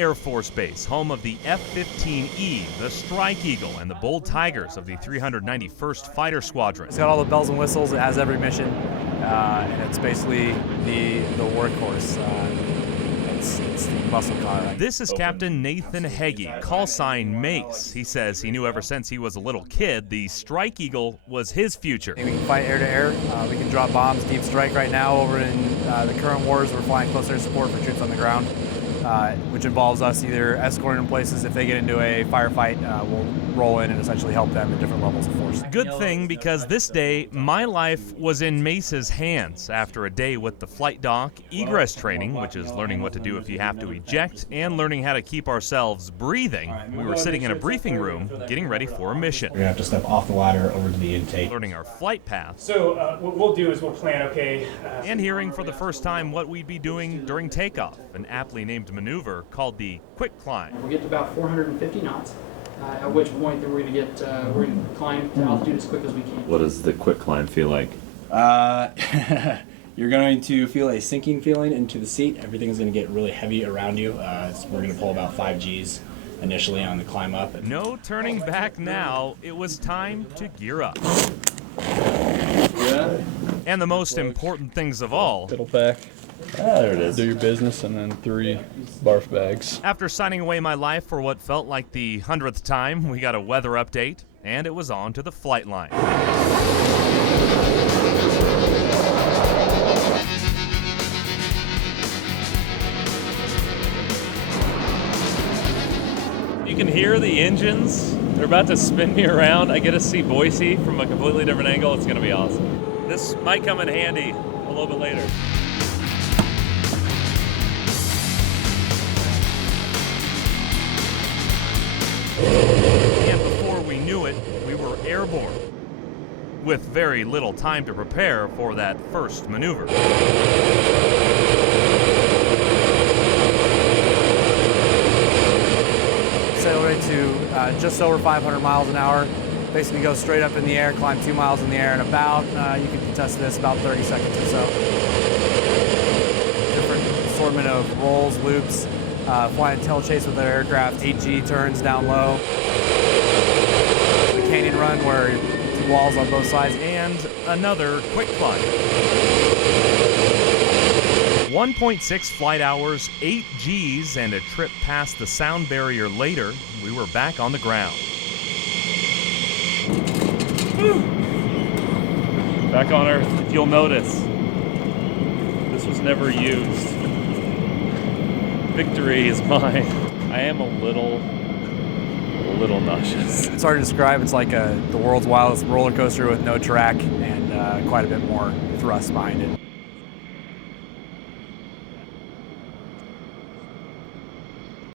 Air Force Base, home of the F-15E, the Strike Eagle, and the Bold Tigers of the 391st Fighter Squadron. It's got all the bells and whistles. It has every mission, and it's basically the workhorse. It's the muscle car. Right? This is Captain Nathan Heggie, call sign Mace. He says he knew ever since he was a little kid the Strike Eagle was his future. We can fight air to air. We can drop bombs, deep strike. Right now, over in the current wars, we're flying close air support for troops on the ground, which involves us either escorting them places. If they get into a firefight, we'll roll in and essentially help them at different levels of force. Good thing, because this day, my life was in Mace's hands after a day with the flight dock, egress training, which is learning what to do if you have to eject, and learning how to keep ourselves breathing. We were sitting in a briefing room getting ready for a mission. We're going to have to step off the ladder over to the intake. Learning our flight path. So what we'll do is we'll plan, okay. And hearing for the first time what we'd be doing during takeoff, an aptly named maneuver called the quick climb. We'll get to about 450 knots, at which point then we're going to climb to altitude as quick as we can. What does the quick climb feel like? You're going to feel a sinking feeling into the seat. Everything is going to get really heavy around you. We're going to pull about 5 Gs initially on the climb up. No turning back now. It was time to gear up. Yeah. And the most important things of all, Fiddle pack. Ah, there it is. Do your business, and then 3 barf bags. after signing away my life for what felt like the 100th time, we got a weather update, and it was on to the flight line. You can hear the engines. They're about to spin me around. I get to see Boise from a completely different angle. It's going to be awesome. This might come in handy a little bit later. And before we knew it, we were airborne, with very little time to prepare for that first maneuver. Accelerate to just over 500 miles an hour. Basically go straight up in the air, climb 2 miles in the air, and about, you can contest this, about 30 seconds or so. Different assortment of rolls, loops, flying tail chase with their aircraft, 8G turns down low. The canyon run where 2 walls on both sides. And another quick climb. 1.6 flight hours, 8 Gs, and a trip past the sound barrier later, we were back on the ground. Back on Earth. If you'll notice, this was never used. Victory is mine. I am a little nauseous. It's hard to describe. It's like the world's wildest roller coaster with no track and quite a bit more thrust behind it.